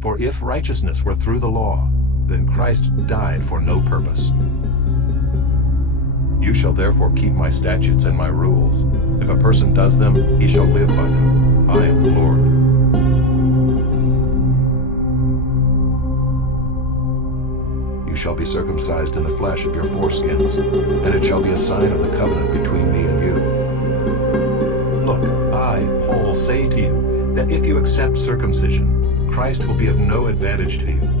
For if righteousness were through the law, then Christ died for no purpose. You shall therefore keep my statutes and my rules. If a person does them, he shall live by them. I am the Lord. You shall be circumcised in the flesh of your foreskins, and it shall be a sign of the covenant between me and you. Look, I, Paul, say to you that if you accept circumcision, Christ will be of no advantage to you.